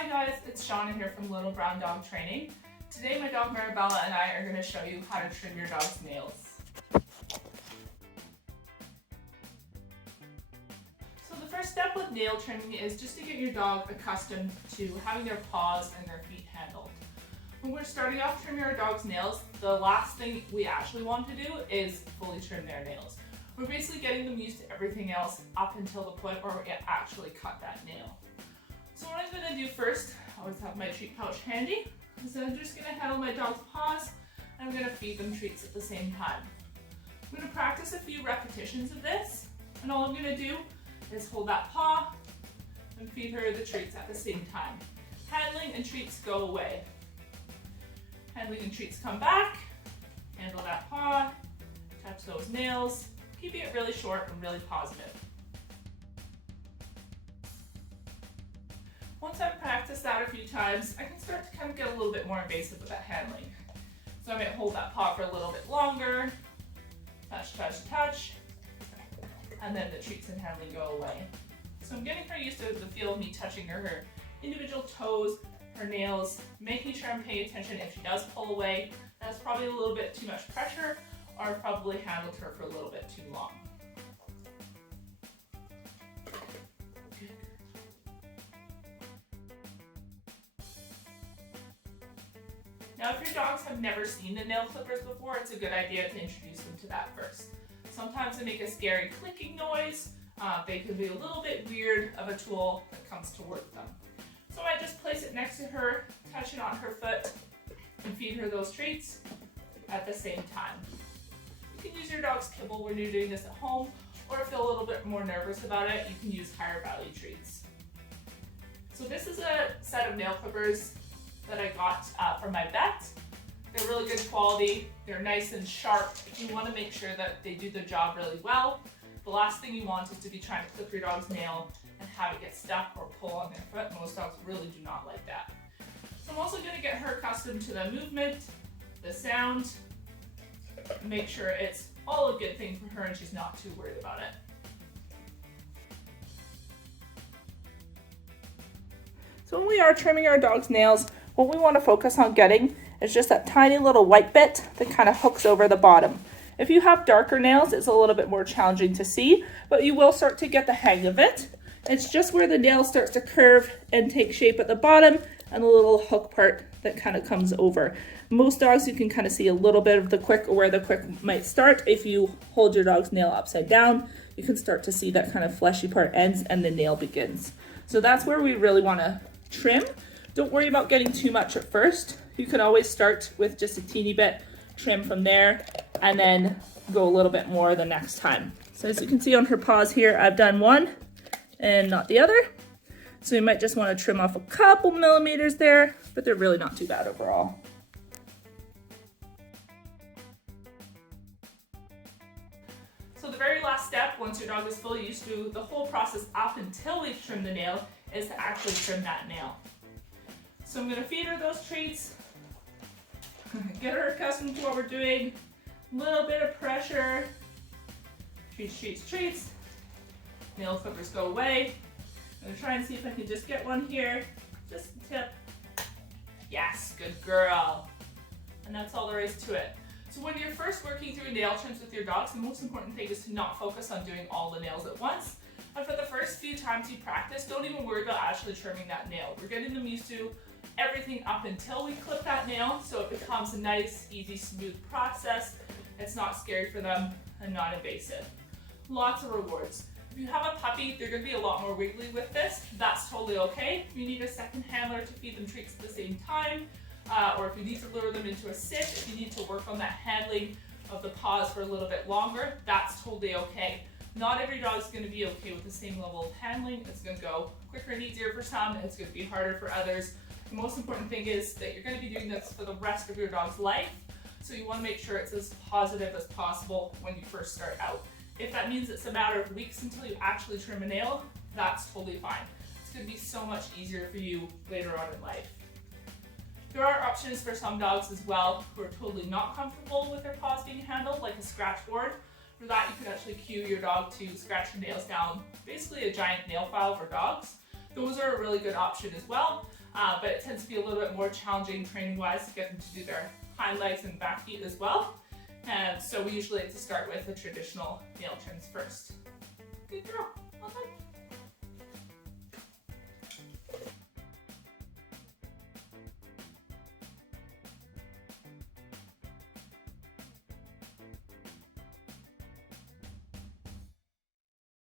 Hi guys, it's Shauna here from Little Brown Dog Training. Today my dog Marabella and I are going to show you how to trim your dog's nails. So the first step with nail trimming is just to get your dog accustomed to having their paws and their feet handled. When we're starting off trimming our dog's nails, the last thing we actually want to do is fully trim their nails. We're basically getting them used to everything else up until the point where we actually cut that nail. So what I'm going to do first, I always have my treat pouch handy, so I'm just going to handle my dog's paws and I'm going to feed them treats at the same time. I'm going to practice a few repetitions of this, and all I'm going to do is hold that paw and feed her the treats at the same time. Handling and treats go away. Handling and treats come back, handle that paw, touch those nails, keeping it really short and really positive. Once I've practiced that a few times, I can start to kind of get a little bit more invasive with that handling. So I might hold that paw for a little bit longer, touch, touch, touch, and then the treats and handling go away. So I'm getting her used to the feel of me touching her individual toes, her nails, making sure I'm paying attention if she does pull away. That's probably a little bit too much pressure, or I've probably handled her for a little bit too long. Now, if your dogs have never seen the nail clippers before, it's a good idea to introduce them to that first. Sometimes they make a scary clicking noise. They can be a little bit weird of a tool that comes towards them. So I just place it next to her, touch it on her foot, and feed her those treats at the same time. You can use your dog's kibble when you're doing this at home, or if you're a little bit more nervous about it, you can use higher value treats. So this is a set of nail clippers that I got from my vet. They're really good quality, they're nice and sharp. You want to make sure that they do their job really well. The last thing you want is to be trying to clip your dog's nail and have it get stuck or pull on their foot. Most dogs really do not like that. So I'm also going to get her accustomed to the movement, the sound, make sure it's all a good thing for her and she's not too worried about it. So when we are trimming our dog's nails, what we want to focus on getting is just that tiny little white bit that kind of hooks over the bottom. If you have darker nails, it's a little bit more challenging to see, but you will start to get the hang of it. It's just where the nail starts to curve and take shape at the bottom and the little hook part that kind of comes over. Most dogs, you can kind of see a little bit of the quick or where the quick might start. If you hold your dog's nail upside down, you can start to see that kind of fleshy part ends and the nail begins. So that's where we really want to trim. Don't worry about getting too much at first. You can always start with just a teeny bit, trim from there, and then go a little bit more the next time. So as you can see on her paws here, I've done one and not the other. So you might just want to trim off a couple millimeters there, but they're really not too bad overall. So the very last step, once your dog is fully used to the whole process up until we trim the nail, is to actually trim that nail. So I'm going to feed her those treats, get her accustomed to what we're doing, a little bit of pressure, treats, treats, treats, nail clippers go away. I'm going to try and see if I can just get one here, just a tip. Yes, good girl. And that's all there is to it. So when you're first working through nail trims with your dogs, the most important thing is to not focus on doing all the nails at once. But for the first few times you practice, don't even worry about actually trimming that nail. We're getting them used to everything up until we clip that nail, so it becomes a nice, easy, smooth process. It's not scary for them and not invasive. Lots of rewards. If you have a puppy, they're going to be a lot more wiggly with this. That's totally okay. If you need a second handler to feed them treats at the same time, or if you need to lure them into a sit, if you need to work on that handling of the paws for a little bit longer, that's totally okay. Not every dog is going to be okay with the same level of handling. It's going to go quicker and easier for some, and it's going to be harder for others. The most important thing is that you're going to be doing this for the rest of your dog's life, so you want to make sure it's as positive as possible when you first start out. If that means it's a matter of weeks until you actually trim a nail, that's totally fine. It's going to be so much easier for you later on in life. There are options for some dogs as well who are totally not comfortable with their paws being handled, like a scratch board. For that, you could actually cue your dog to scratch your nails down, basically a giant nail file for dogs. Those are a really good option as well. but it tends to be a little bit more challenging training-wise to get them to do their hind legs and back feet as well. And so we usually like to start with the traditional nail trims first. Good girl.